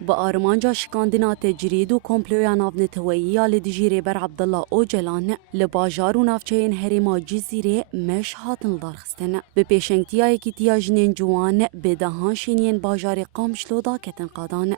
بآرمانجا شکاندنا تجرید و کمپلویا ناونتویی لدیجی ریبر عبدالله اوجلان لباجار و نافچین هریما جزیره مش هاتن دارخستن به پیشنگتیا یکی تیاجنین جوان به دهان شینین باجار قامشلو دا کتن قادان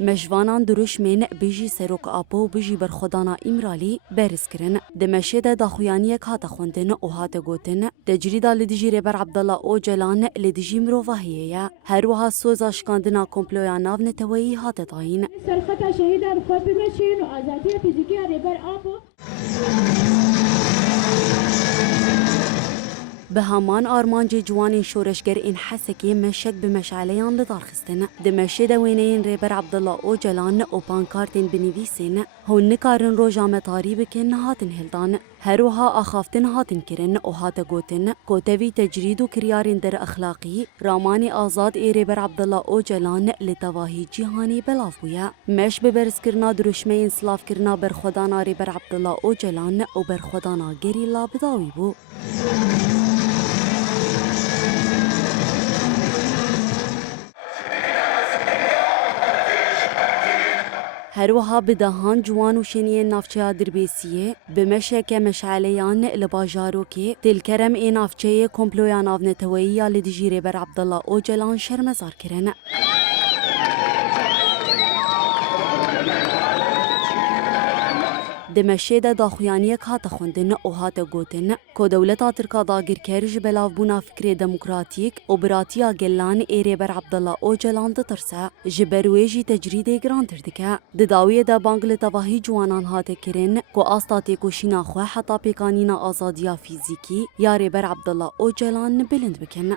مجوانان دروشمین بجی سروک آپو و بجی برخودانا امرالی برز کرن دمشه ده داخویانی که هات خوندن و هات گوتن تجریدا لدیجی ریبر عبدالله اوجلان لدیجی مروفاهیه هر وها سوزا شکاندنا کمپلویا ناو نتویی هات داین سرخطا شهیدان خود بمشین و آزادی فیزیکی ریبر آپو به همان آرمانج جوان شورشگر این حسکی مشک به مشعلیان لدارخستن دمشه دوینین ریبر عبدالله اوجلان و پانکارتین بنویسین هون نکارن روژا مطاری بکن هاتن هلدان هروها آخافتن هاتن کرن و هات گوتن کوتوی تجرید و کریارین در اخلاقی رامانی آزاد ای ریبر عبدالله اوجلان لتواهی جهانی بلاف بویا مش ببرز کرنا دروشمه انسلاف کرنا برخودانا ریبر عبدالله اوجلان و برخودانا گریلا بداوی بو هروها بدهان جوان و شنیه نافچه دربیسیه به مشک مشعلیان لباجارو که تلکرم ای نافچه کمپلویا ناونتویی لدیجی ریبر عبدالله اوجلان شرمزار کرن دمشه ده داخویانی که هات خوندن و هات گوتن که دولتا ترکا داگیر کرج بلاو بونا فکر دموکراتیک و براتیا گلان ای ریبر عبدالله اوجلان ده ترسه جبرویجی تجرید گران تردکه ده داویه ده بانگل تواهی جوانان هات کرن که آستاتی کشینا خواه حتا پیکانینا آزادیا فیزیکی یا ریبر عبدالله اوجلان بلند بکن